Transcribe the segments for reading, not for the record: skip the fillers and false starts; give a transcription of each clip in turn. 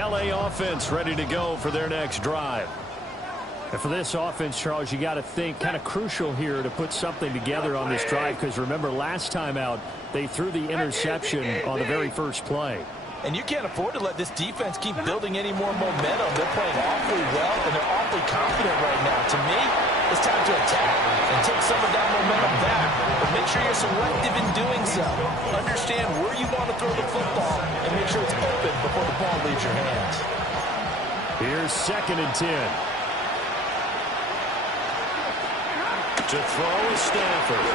LA offense ready to go for their next drive. And for this offense, Charles, you got to think kind of crucial here to put something together on this drive, because remember last time out they threw the interception on the very first play. And you can't afford to let this defense keep building any more momentum. They're playing awfully well, and they're awfully confident right now. To me, it's time to attack and take some of that momentum back. But make sure you're selective in doing so. Understand where you want to throw the football, and make sure it's open before the ball leaves your hands. Here's 2nd and 10. To throw is Stafford.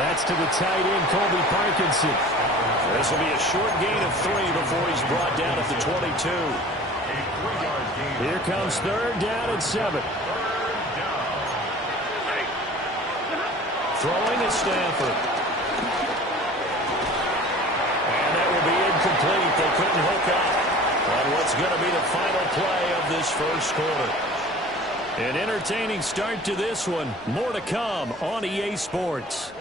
That's to the tight end, Colby Parkinson. This will be a short gain of 3 before he's brought down at the 22. Here comes 3rd down and 7. Throwing is Stafford. And that will be incomplete. They couldn't hook up on what's going to be the final play of this first quarter. An entertaining start to this one. More to come on EA Sports.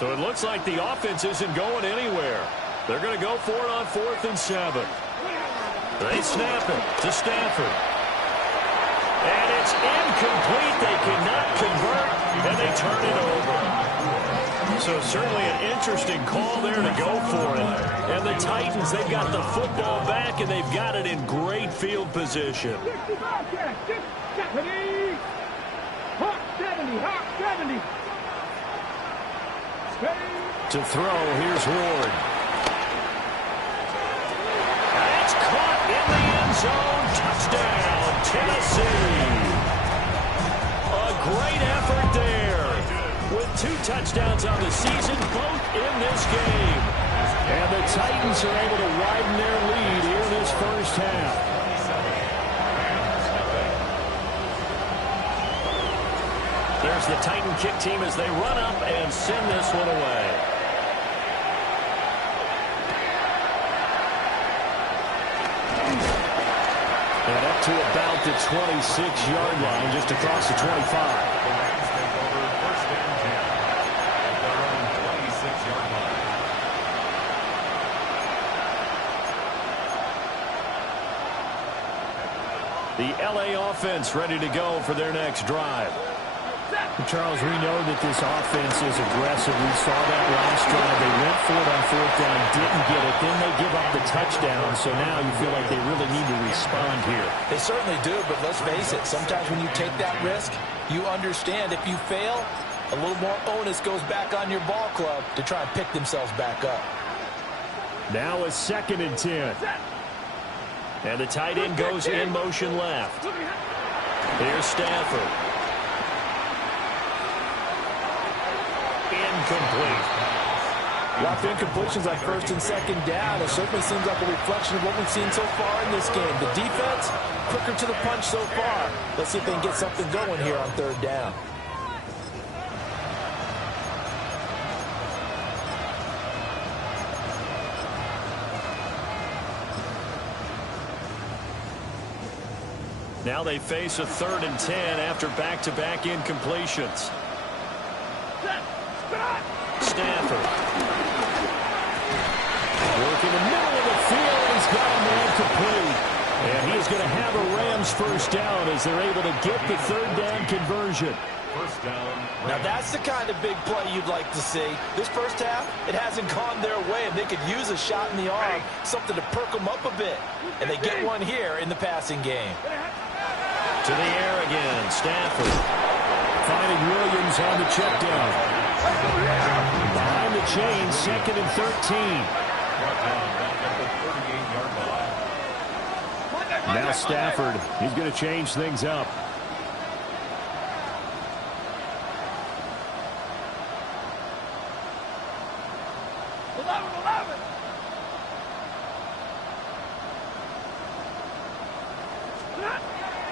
So it looks like the offense isn't going anywhere. They're going to go for it on 4th and 7. They snap it to Stafford. And it's incomplete. They cannot convert, and they turn it over. So certainly an interesting call there to go for it. And the Titans, they've got the football back, and they've got it in great field position. To throw, here's Ward. That's caught in the end zone. Touchdown, Tennessee. A great effort there. With 2 touchdowns on the season, both in this game. And the Titans are able to widen their lead here in this first half. There's the Titan kick team as they run up and send this one away. And up to about the 26-yard line, just across the 25. The LA offense ready to go for their next drive. Charles, we know that this offense is aggressive. We saw that last drive. They went for it on 4th down, didn't get it. Then they give up the touchdown. So now you feel like they really need to respond here. They certainly do, but let's face it. Sometimes when you take that risk, you understand if you fail, a little more onus goes back on your ball club to try and pick themselves back up. Now a 2nd and 10. And the tight end goes in motion left. Here's Stafford. Incomplete. Lots of incompletions on 1st and 2nd down. It certainly seems like a reflection of what we've seen so far in this game. The defense, quicker to the punch so far. Let's see if they can get something going here on 3rd down. Now they face a 3rd and 10 after back-to-back incompletions. Stafford. Working the middle of the field. He's got a man complete. And he is going to have a Rams first down as they're able to get the 3rd down conversion. First down. Now that's the kind of big play you'd like to see. This first half, it hasn't gone their way, and they could use a shot in the arm, something to perk them up a bit. And they get one here in the passing game. To the air again, Stafford. Finding Williams on the check down. Behind the chain, 2nd and 13. Now Stafford, he's going to change things up.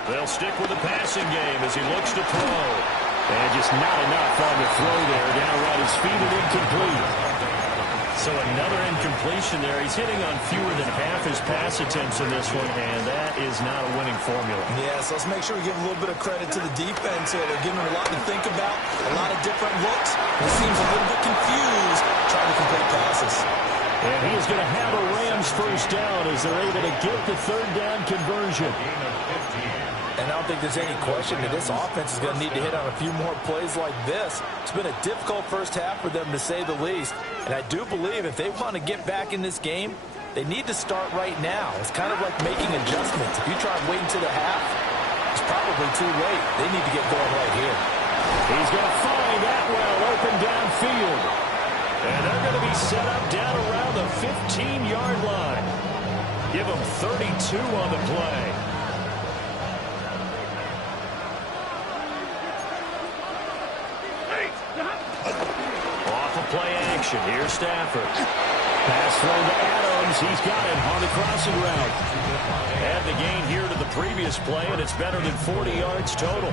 They'll stick with the passing game as he looks to throw. And just not enough on the throw there. Down right his feet and incomplete. So another incompletion there. He's hitting on fewer than half his pass attempts in this one, and that is not a winning formula. Yeah, so let's make sure we give a little bit of credit to the defense here. They're giving him a lot to think about, a lot of different looks. He seems a little bit confused trying to complete passes. And he's going to have a Rams first down as they're able to get the third down conversion. And I don't think there's any question that this offense is going to need to hit on a few more plays like this. It's been a difficult first half for them, to say the least. And I do believe if they want to get back in this game, they need to start right now. It's kind of like making adjustments. If you try and wait until the half, it's probably too late. They need to get going right here. He's going to find Atwell open downfield. And they're going to be set up down around the 15-yard line. Give them 32 on the play. Off of play action. Here's Stafford. Pass throw to Adams. He's got it on the crossing route. Add the gain here to the previous play, and it's better than 40 yards total.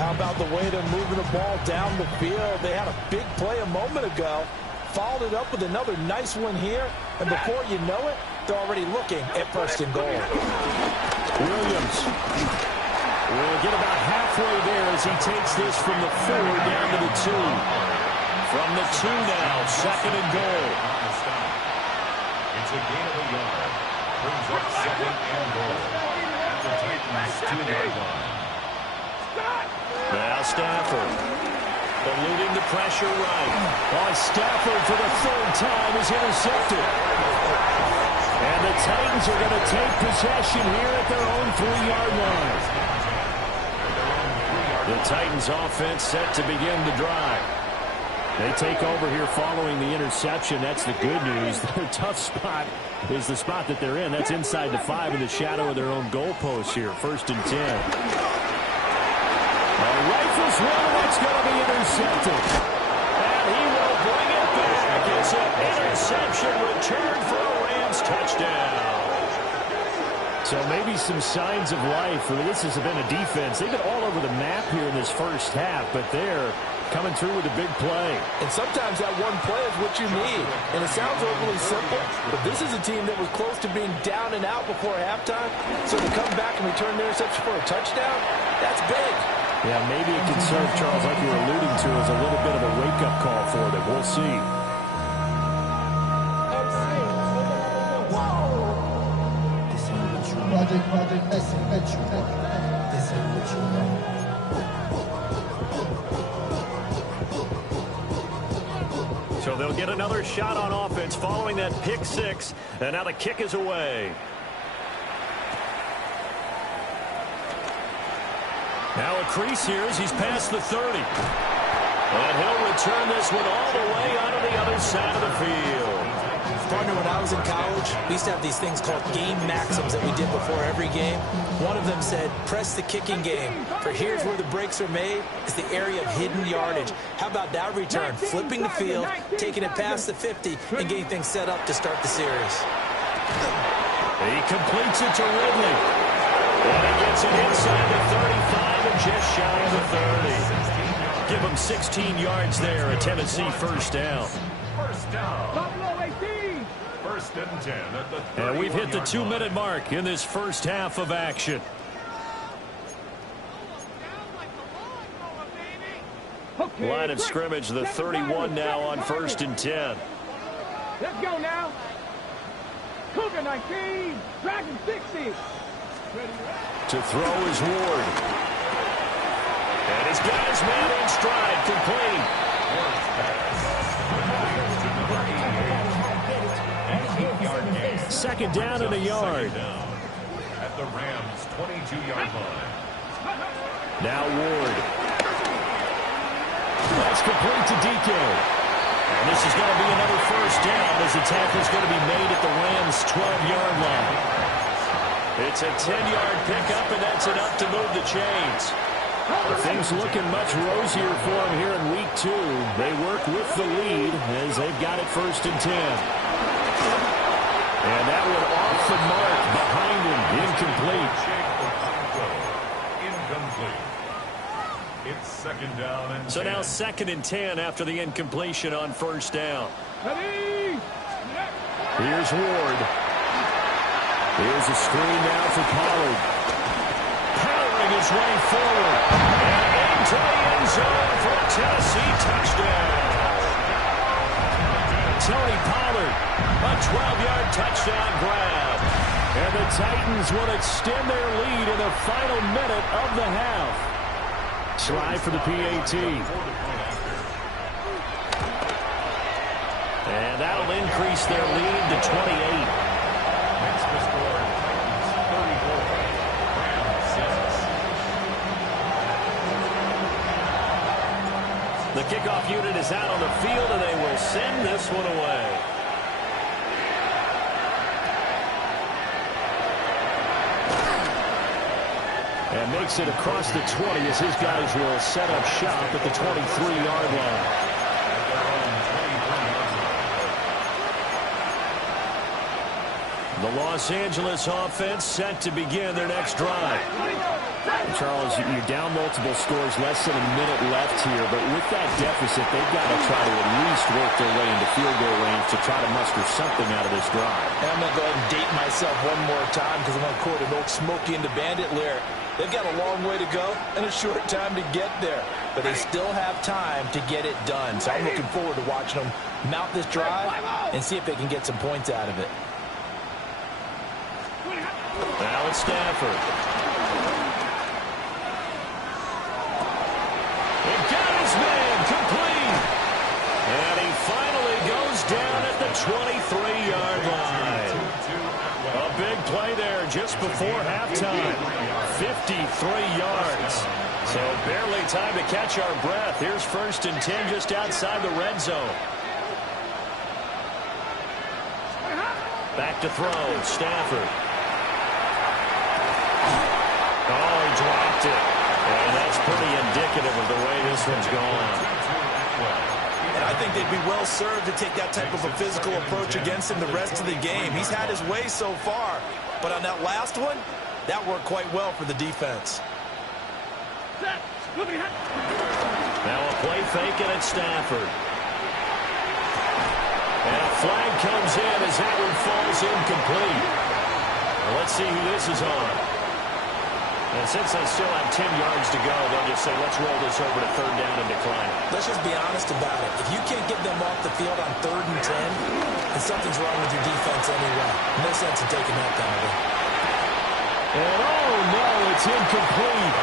How about the way they're moving the ball down the field? They had a big play a moment ago. Followed it up with another nice one here. And before you know it, they're already looking at first and goal. Williams will get about halfway there as he takes this from the 4 down to the 2. From the 2 now, second and goal. It's a gain of a yard. Brings up second and goal. At the Titans' 2-yard line. Now Stafford. Eluding the pressure right. Stafford for the 3rd time is intercepted. And the Titans are going to take possession here at their own 3-yard line. The Titans offense set to begin the drive. They take over here following the interception. That's the good news. Their tough spot is the spot that they're in. That's inside the 5 in the shadow of their own goalpost here. 1st and 10. Rifles one, that's going to be intercepted. And he will bring it back. It's an interception return for a Rams touchdown. So maybe some signs of life. I mean, this has been a defense. They've been all over the map here in this first half, but they're coming through with a big play. And sometimes that one play is what you need. And it sounds overly simple, but this is a team that was close to being down and out before halftime. So to come back and return the interception for a touchdown, that's big. Yeah, maybe it can serve, Charles, like you were alluding to, as a little bit of a wake-up call for them. We'll see. So they'll get another shot on offense following that pick 6, and now the kick is away. Now a crease here as he's past the 30. And he'll return this one all the way onto the other side of the field. Partner, when I was in college, we used to have these things called game maxims that we did before every game. One of them said, press the kicking game. For here's where the breaks are made. It's the area of hidden yardage. How about that return? Flipping the field, taking it past the 50, and getting things set up to start the series. He completes it to Ridley. And he gets it inside the 35 and just shy of the 30. Give him 16 yards there, a Tennessee first down. First down. First and 10 at the 31-yard And we've hit the 2-minute mark in this first half of action. Line of scrimmage, the 31 now on 1st and 10. Let's go now. Cougar 19, Dragon 60. To throw is Ward. And he's got his man in stride, complete. Second down and a yard. At the Rams' 22-yard line. Now Ward. That's complete to DK. And this is going to be another first down as the tackle is going to be made at the Rams' 12-yard line. It's a 10-yard pickup, and that's enough to move the chains. Things looking much rosier for them here in week 2. They work with the lead as they've got it 1st and 10. And that one off the mark behind him, incomplete. Incomplete. It's second down and So 10. now 2nd and 10 after the incompletion on 1st down. Ready? Here's Ward. Here's a screen now for Pollard. Powering his way forward. And into the end zone for a Tennessee touchdown. Tony Pollard, a 12-yard touchdown grab. And the Titans will extend their lead in the final minute of the half. Try for the PAT. And that'll increase their lead to 28. Next to score, Titans 34, Rams 6. The kickoff unit is out on the field, and they will send this one away. And makes it across the 20 as his guys will set up shop at the 23-yard line. The Los Angeles offense set to begin their next drive. Charles, you're down multiple scores, less than a minute left here, but with that deficit, they've got to try to at least work their way into field goal range to try to muster something out of this drive. And I'm going to go ahead and date myself one more time because I'm going to quote an old Smokey and the Bandit lyric. They've got a long way to go and a short time to get there, but they still have time to get it done. So I'm looking forward to watching them mount this drive and see if they can get some points out of it. Now it's Stafford. He got his man complete. And he finally goes down at the 23-yard line. A big play there just before halftime. 53 yards. So barely time to catch our breath. Here's 1st and 10 just outside the red zone. Back to throw. Stafford. Oh, he dropped it. And that's pretty indicative of the way this one's gone. And I think they'd be well served to take that type of a physical approach against him the rest of the game. He's had his way so far, but on that last one, that worked quite well for the defense. Now a play fake, and it's Stafford. And a flag comes in as that one falls incomplete. Well, let's see who this is on. And since they still have 10 yards to go, they'll just say, let's roll this over to 3rd down and decline it. Let's just be honest about it. If you can't get them off the field on 3rd and 10, then something's wrong with your defense anyway. No sense in taking that penalty. And oh no, it's incomplete.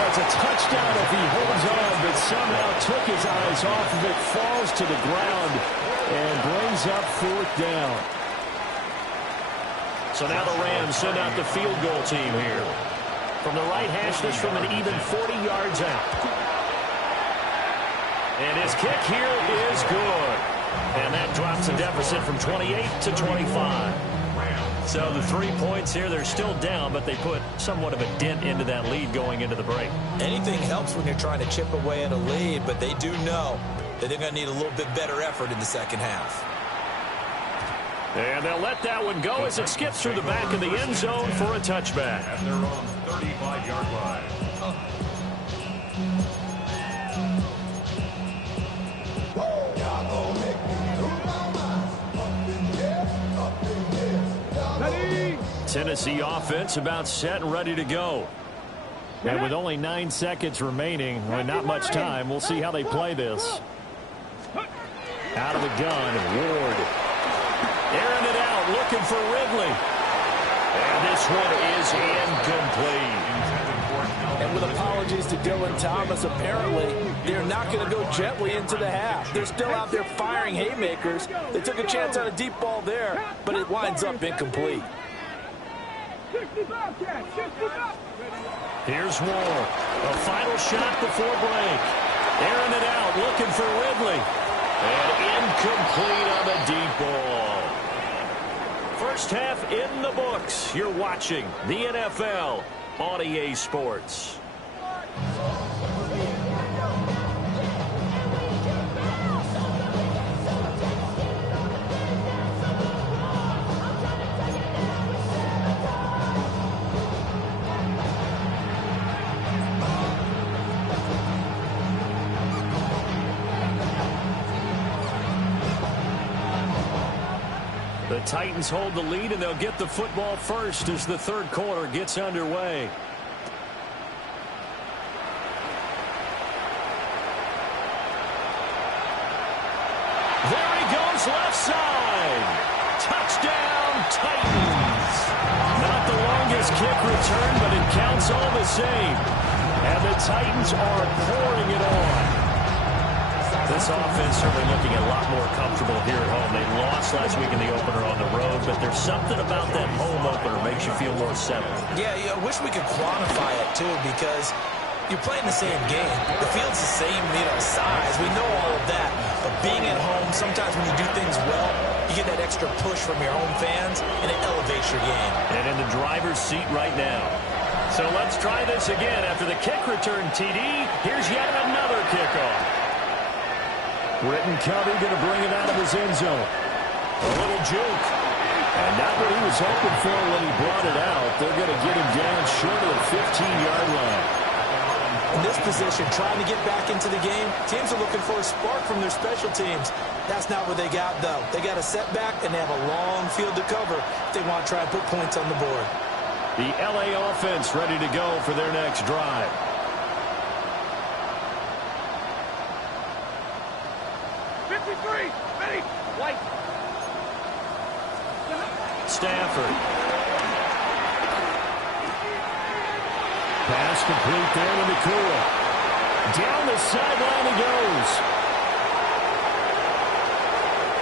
That's a touchdown if he holds on, but somehow took his eyes off of it, falls to the ground, and brings up 4th down. So now the Rams send out the field goal team here. From the right hash, this from an even 40 yards out. And his kick here is good. And that drops the deficit from 28 to 25. So the 3 points here, they're still down, but they put somewhat of a dent into that lead going into the break. Anything helps when you're trying to chip away at a lead, but they do know that they're going to need a little bit better effort in the second half. And they'll let that one go as it skips through the back of the end zone for a touchback. At their own 35-yard line. Tennessee offense about set and ready to go. And with only 9 seconds remaining, with not much time, we'll see how they play this. Out of the gun, Ward. Airing it out, looking for Ridley. And this one is incomplete. And with apologies to Dylan Thomas, apparently they're not going to go gently into the half. They're still out there firing haymakers. They took a chance on a deep ball there, but it winds up incomplete. Here's Ward. A final shot before break. Airing it out, looking for Ridley. And incomplete on the deep ball. First half in the books. You're watching the NFL on EA Sports. The Titans hold the lead, and they'll get the football first as the third quarter gets underway. There he goes, left side. Touchdown, Titans. Not the longest kick return, but it counts all the same. And the Titans are pouring it on. This offense certainly looking a lot more comfortable here at home. They lost last week in the opener on the road, but there's something about that home opener makes you feel more settled. Yeah, I wish we could quantify it, too, because you're playing the same game. The field's the same, size. We know all of that. But being at home, sometimes when you do things well, you get that extra push from your home fans, and it elevates your game. And in the driver's seat right now. So let's try this again. After the kick return, TD, here's yet another kickoff. Britton Covey going to bring it out of his end zone. A little juke. And not what he was hoping for when he brought it out. They're going to get him down short of the 15-yard line. In this position, trying to get back into the game, teams are looking for a spark from their special teams. That's not what they got, though. They got a setback, and they have a long field to cover if they want to try and put points on the board. The L.A. offense ready to go for their next drive. Ready? White. Stafford. Pass complete there to Nakua. Down the sideline he goes.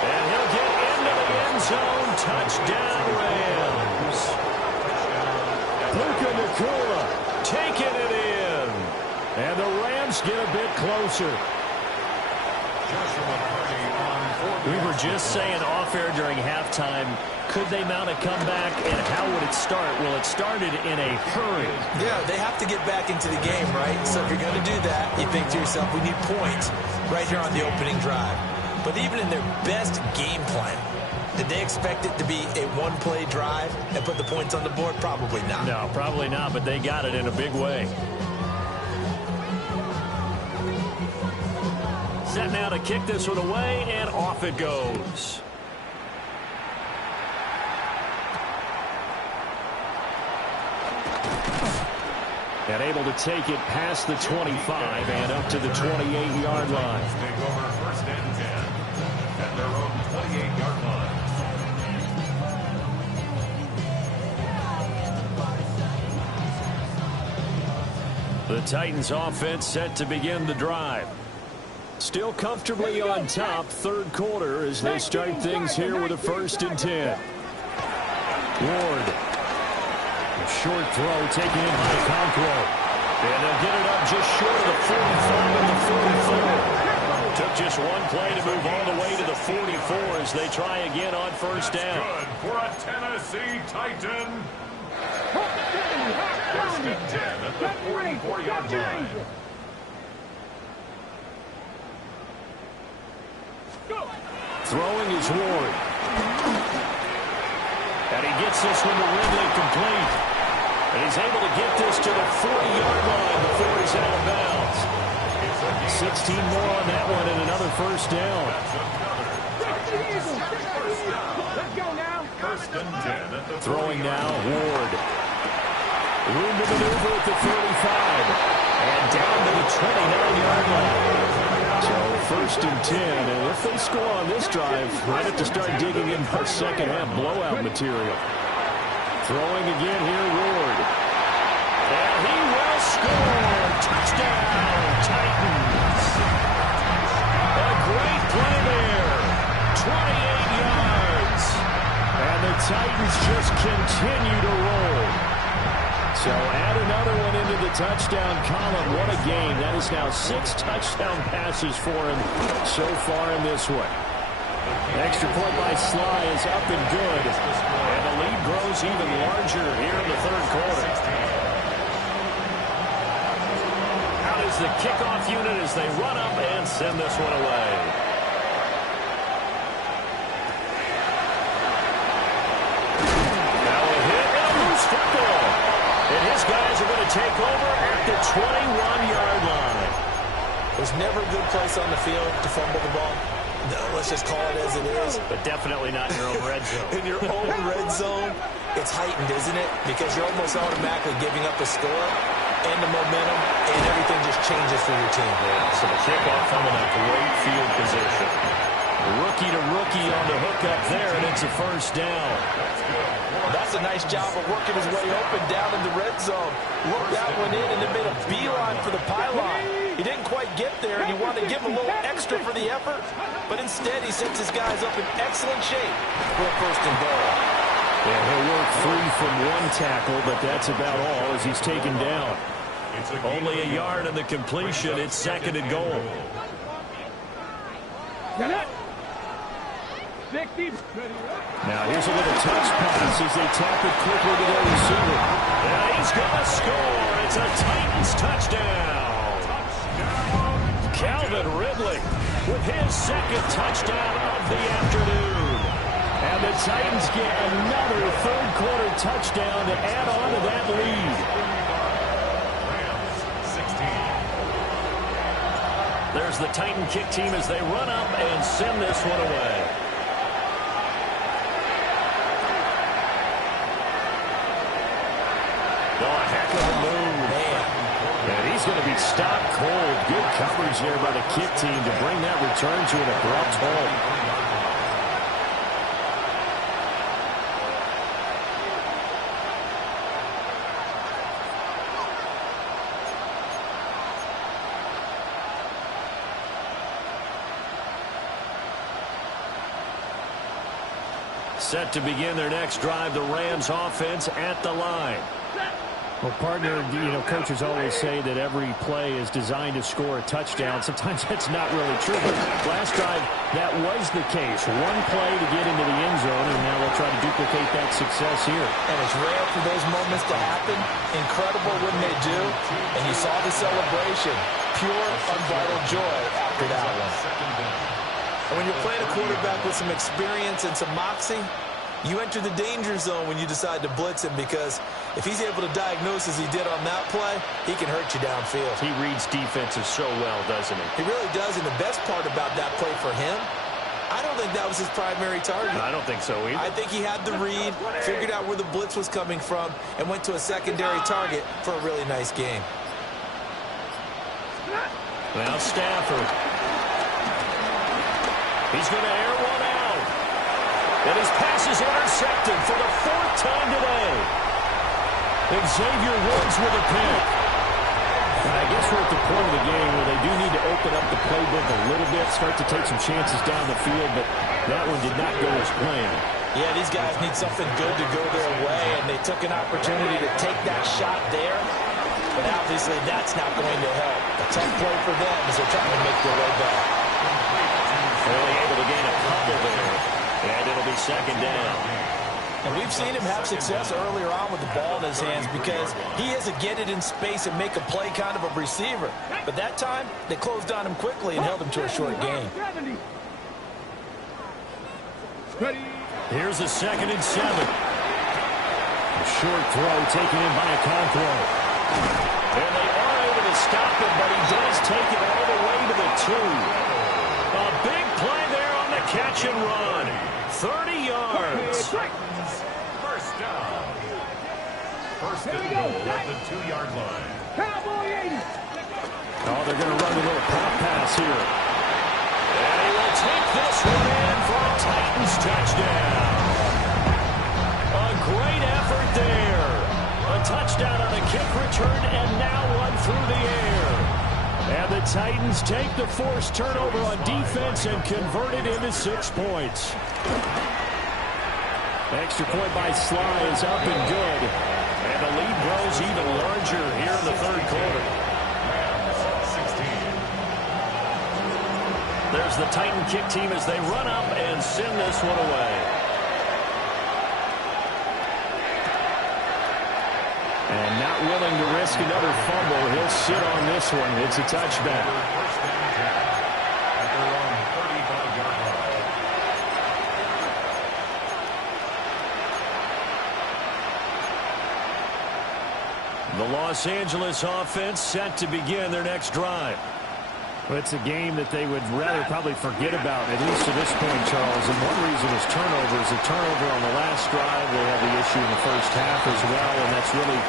And he'll get into the end zone. Touchdown, Rams. Puka Nakua taking it in. And the Rams get a bit closer. We were just saying off-air during halftime, could they mount a comeback, and how would it start? Well, it started in a hurry. Yeah, they have to get back into the game, right? So if you're going to do that, you think to yourself, we need points right here on the opening drive. But even in their best game plan, did they expect it to be a one-play drive and put the points on the board? Probably not. No, probably not, but they got it in a big way. Set now to kick this one away, and off it goes. And able to take it past the 25 and up to the 28-yard line. Take over first and 10 at their own 28-yard line. The Titans offense set to begin the drive. Still comfortably on top, third quarter as they start things here with a 1st and 10. Ward. A short throw taken in by Conquo. And they'll get it up just short of the 45 and the 44. Took just one play to move all the way to the 44 as they try again on first down. Good for a Tennessee Titan. First and 10 at the 44-yard line. Throwing is Ward. And he gets this one to Ridley complete. And he's able to get this to the 40-yard line before he's out of bounds. 16 more on that one and another first down. Let's go now. First and 10 at the Throwing now, Ward. Room to maneuver at the 35. And down to the 29-yard line. So first and 10, and if they score on this drive, might have to start digging in for second half blowout material. Throwing again here, Ward. And he will score. Touchdown, Titans. A great play there. 28 yards. And the Titans just continue to roll. So add another one into the touchdown column. What a game. That is now 6 touchdown passes for him so far in this one. Extra point by Sly is up and good. And the lead grows even larger here in the third quarter. Out is the kickoff unit as they run up and send this one away. Now a hit and a loose football. And his guys are going to take over at the 21-yard line. There's never a good place on the field to fumble the ball. No, let's just call it as it is. But definitely not in your own red zone. In your own red zone, it's heightened, isn't it? Because you're almost automatically giving up a score and the momentum, and everything just changes for your team. Yeah, so the kickoff from a great field position. Rookie to rookie on the hook up there, and it's a first down. That's a nice job of working his way open down in the red zone. Looked that one in and then made a beeline for the pylon. He didn't quite get there, and he wanted to give him a little extra for the effort, but instead he sets his guys up in excellent shape for a first and goal. Yeah, he'll work free from one tackle, but that's about all as he's taken down. Only a yard in the completion. It's second and goal. Now here's a little touch pass as they tap it quickly to their receiver. And he's going to score. It's a Titans touchdown. Calvin Ridley with his second touchdown of the afternoon. And the Titans get another third-quarter touchdown to add on to that lead. There's the Titan kick team as they run up and send this one away. Oh, a heck of a move. And he's going to be stopped cold. Good coverage there by the kick team to bring that return to an abrupt halt. Set to begin their next drive, the Rams offense at the line. Well, partner, coaches always say that every play is designed to score a touchdown. Sometimes that's not really true. But last drive, that was the case. One play to get into the end zone, and now they'll try to duplicate that success here. And it's rare for those moments to happen. Incredible when they do. And you saw the celebration. Pure, unbridled joy after that one. And when you're playing a quarterback with some experience and some moxie, you enter the danger zone when you decide to blitz him, because if he's able to diagnose as he did on that play, he can hurt you downfield. He reads defenses so well, doesn't he? He really does, and the best part about that play for him, I don't think that was his primary target. I don't think so either. I think he had the read, figured out where the blitz was coming from, and went to a secondary target for a really nice game. Now Stafford. He's going to air one out. And his pass is intercepted for the fourth time today. Xavier Woods with a pick. And I guess we're at the point of the game where they do need to open up the playbook a little bit, start to take some chances down the field, but that one did not go as planned. Yeah, these guys need something good to go their way, and they took an opportunity to take that shot there, but obviously that's not going to help. A tough play for them as they're trying to make their way back. Only able to gain a couple there, and it'll be second down. And we've seen him have success earlier on with the ball in his hands because he is a get it in space and make a play kind of a receiver. But that time, they closed on him quickly and held him to a short gain. Here's a 2nd and 7. A short throw taken in by Okonkwo. And they are able to stop him, but he does take it all the way to the 2. A big play there on the catch and run. 30 yards. First down. First and goal at the 2-yard line. Oh, they're going to run a little pop pass here. And he will take this one in for a Titans touchdown. A great effort there. A touchdown on a kick return and now one through the air. And the Titans take the forced turnover on defense and convert it into 6 points. Extra point by Sly is up and good. And the lead grows even larger here in the third quarter. There's the Titan kick team as they run up and send this one away. And not willing to risk another fumble. He'll sit on this one. It's a touchback. The Los Angeles offense set to begin their next drive. Well, it's a game that they would rather probably forget about, at least to this point, Charles. And one reason is turnovers. A turnover on the last drive. They had the issue in the first half as well, and that's really,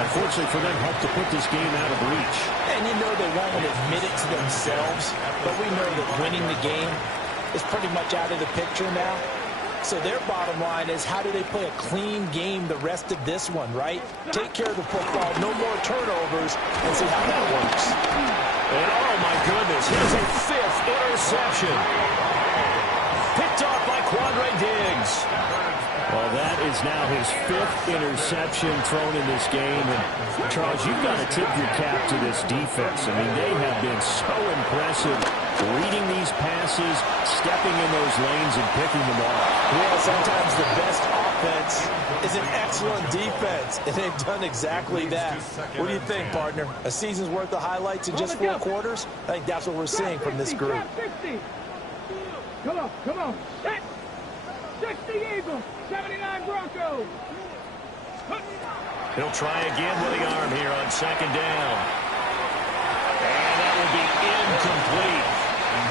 unfortunately for them, helped to put this game out of reach. And you know they won't admit it to themselves, but we know that winning the game is pretty much out of the picture now. So their bottom line is, how do they play a clean game the rest of this one, right? Take care of the football, no more turnovers, and see how that works. And oh my goodness, here's a 5th interception. Picked off by Quandre Diggs. Well, that is now his 5th interception thrown in this game. And Charles, you've got to tip your cap to this defense. I mean, they have been so impressive reading these passes, stepping in those lanes, and picking them off. Yeah, sometimes the best offense is an excellent defense, and they've done exactly that. What do you think, partner? A season's worth of highlights in just 4 quarters? I think that's what we're seeing from this group. Come on, come on. 60 Eagles, 79 Broncos. He'll try again with the arm here on 2nd down. And that will be incomplete.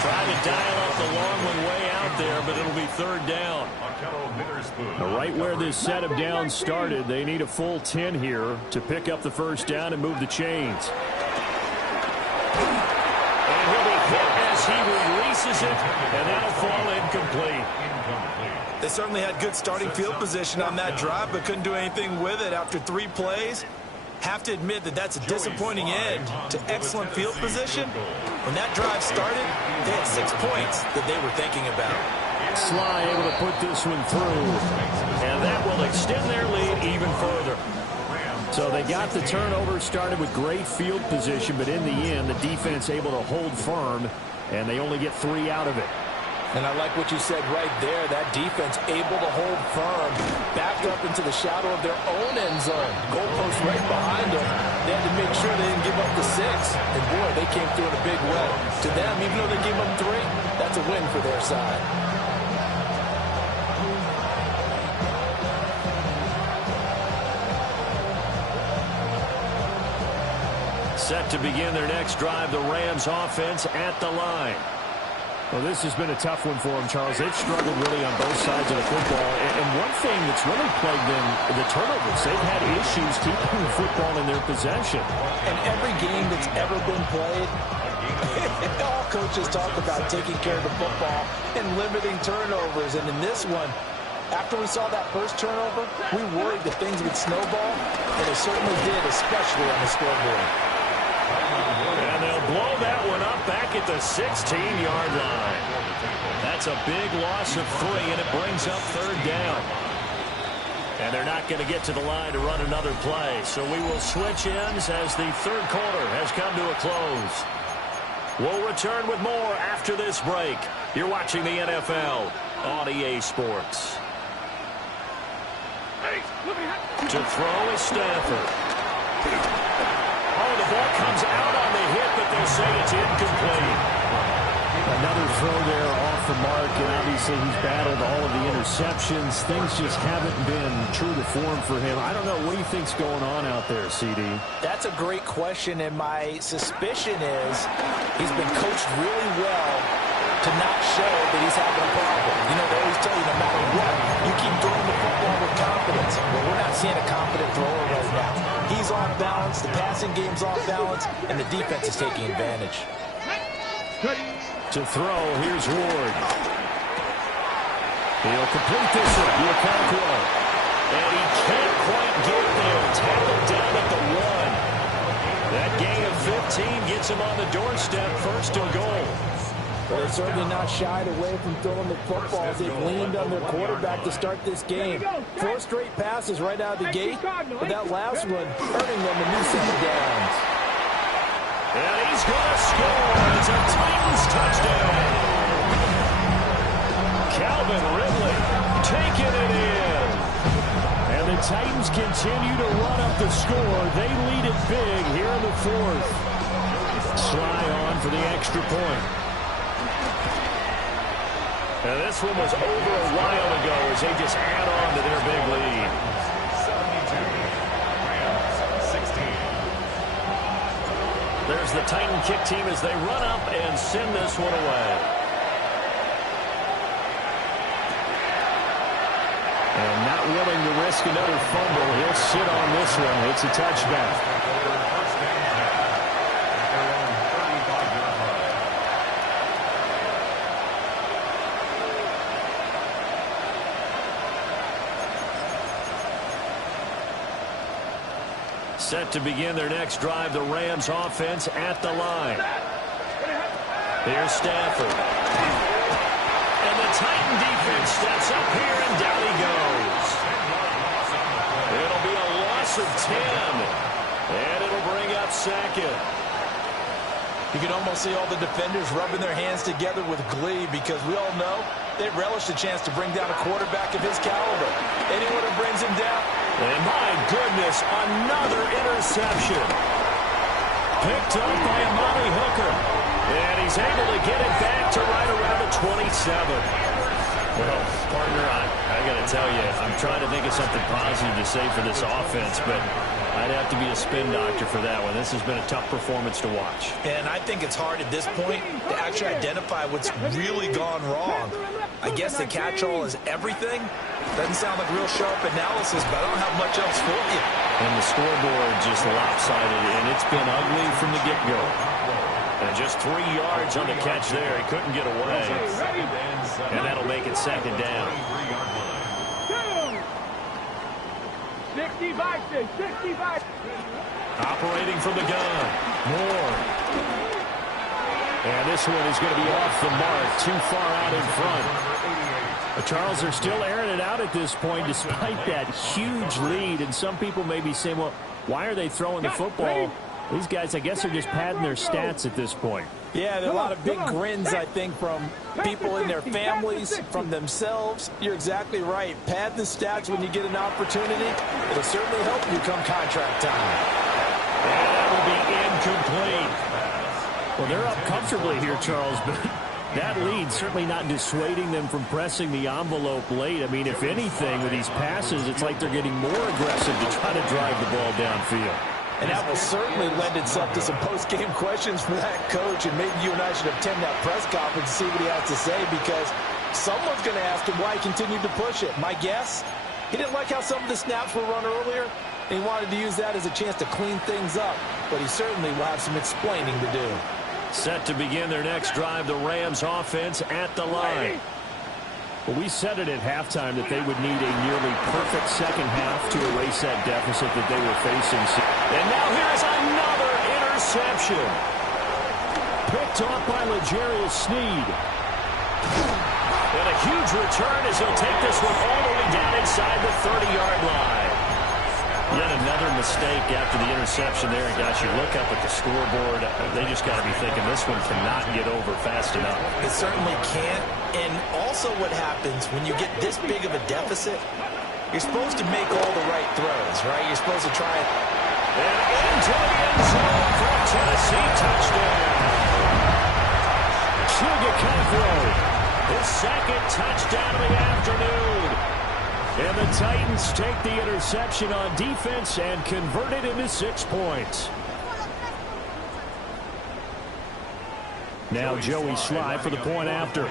Trying to dial up the long one way out there, but it'll be 3rd down. Right where this set of downs started, they need a full 10 here to pick up the 1st down and move the chains. And he'll be hit as he releases it, and that'll fall incomplete. They certainly had good starting field position on that drive, but couldn't do anything with it after 3 plays. Have to admit that that's a disappointing end to excellent field position. When that drive started, they had 6 points that they were thinking about. Sly able to put this one through. And that will extend their lead even further. So they got the turnover started with great field position, but in the end, the defense able to hold firm, and they only get 3 out of it. And I like what you said right there. That defense able to hold firm, backed up into the shadow of their own end zone. Goalpost right behind them. They had to make sure they didn't give up the 6. And boy, they came through in a big way. To them, even though they gave up 3, that's a win for their side. Set to begin their next drive, the Rams offense at the line. Well, this has been a tough one for them, Charles. They've struggled really on both sides of the football. And one thing that's really plagued them, the turnovers. They've had issues keeping the football in their possession. And every game that's ever been played, all coaches talk about taking care of the football and limiting turnovers. And in this one, after we saw that first turnover, we worried that things would snowball, and they certainly did, especially on the scoreboard. And they'll blow that one up back at the 16-yard line. That's a big loss of 3, and it brings up 3rd down. And they're not going to get to the line to run another play, so we will switch ends as the 3rd quarter has come to a close. We'll return with more after this break. You're watching the NFL on EA Sports. To throw is Stafford. Oh, the ball comes out on the hit, but they say it's incomplete. Another throw there off the mark, and obviously he's battled all of the interceptions. Things just haven't been true to form for him. I don't know. What do you think's going on out there, CD? That's a great question, and my suspicion is he's been coached really well to not show that he's having a problem. You know, they always tell you no matter what, you keep throwing the football with confidence. Well, we're not seeing a confident thrower right now. He's off balance, the passing game's off balance, and the defense is taking advantage. To throw, here's Ward. He'll complete this one. Okonkwo. And he can't quite get there. Tackled down at the 1. That gain of 15 gets him on the doorstep, 1st and goal. But they're certainly not shied away from throwing the football as they've leaned on their quarterback to start this game. 4 straight passes right out of the gate, but that last one earning them a new set of downs. And he's going to score. It's a Titans touchdown. Calvin Ridley taking it in. And the Titans continue to run up the score. They lead it big here in the 4th. Sly on for the extra point. And this one was over a while ago as they just add on to their big lead. 72, Rams 16. Their comes the Titan kick team as they run up and send this one away. And not willing to risk another fumble, he'll sit on this one. It's a touchback. Set to begin their next drive, the Rams offense at the line. Here's Stafford. And the Titan defense steps up here, and down he goes. It'll be a loss of 10, and it'll bring up second. You can almost see all the defenders rubbing their hands together with glee because we all know they relish the chance to bring down a quarterback of his caliber. Anyone who brings him down. And my goodness, another interception. Picked up by Amani Hooker. And he's able to get it back to right around the 27. Well, partner, I got to tell you, I'm trying to think of something positive to say for this offense, but I'd have to be a spin doctor for that one. This has been a tough performance to watch. And I think it's hard at this point to actually identify what's really gone wrong. I guess the catch-all is everything. Doesn't sound like real sharp analysis, but I don't have much else for you. And the scoreboard just lopsided, and it's been ugly from the get-go. And just 3 yards on the catch there. He couldn't get away. And that'll make it second down. 65. Operating from the gun. Moore. And this one is going to be off the mark. Too far out in front. But Charles, are still airing it out at this point despite that huge lead. And some people may be saying, well, why are they throwing the football? These guys, I guess, are just padding their stats at this point. Yeah, there are a lot of big grins, I think, from people in their families, from themselves. You're exactly right. Pad the stats when you get an opportunity. It'll certainly help you come contract time. And that will be incomplete. Well, they're up comfortably here, Charles, but that lead certainly not dissuading them from pressing the envelope late. I mean, if anything, with these passes, it's like they're getting more aggressive to try to drive the ball downfield. And that will certainly lend itself to some post-game questions for that coach. And maybe you and I should attend that press conference to see what he has to say, because someone's going to ask him why he continued to push it. My guess, he didn't like how some of the snaps were run earlier, and he wanted to use that as a chance to clean things up. But he certainly will have some explaining to do. Set to begin their next drive, the Rams offense at the line. Well, we said it at halftime that they would need a nearly perfect second half to erase that deficit that they were facing. And now here's another interception. Picked off by L'Jarius Sneed. And a huge return as he'll take this one all the way down inside the 30-yard line. Yet another mistake after the interception there. And gosh, you look up at the scoreboard, they just got to be thinking this one cannot get over fast enough. It certainly can't. And also what happens when you get this big of a deficit, you're supposed to make all the right throws, right? You're supposed to try it. And into the end zone for a Tennessee touchdown. Chugacafro, his second touchdown of the afternoon. And the Titans take the interception on defense and convert it into 6 points. Now Joey Slye for the point after.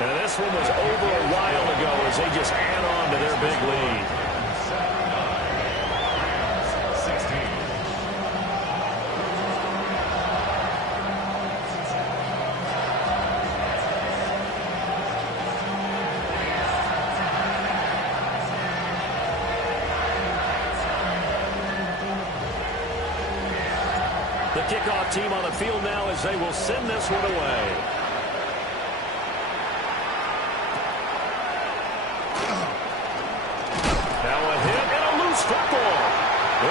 And this one was over a while ago as they just add on to their big lead. The kickoff team on the field now as they will send this one away. Football.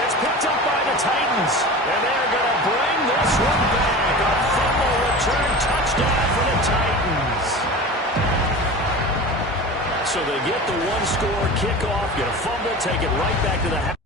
It's picked up by the Titans, and they're going to bring this one back. A fumble return touchdown for the Titans. So they get the one-score kickoff, get a fumble, take it right back to the house.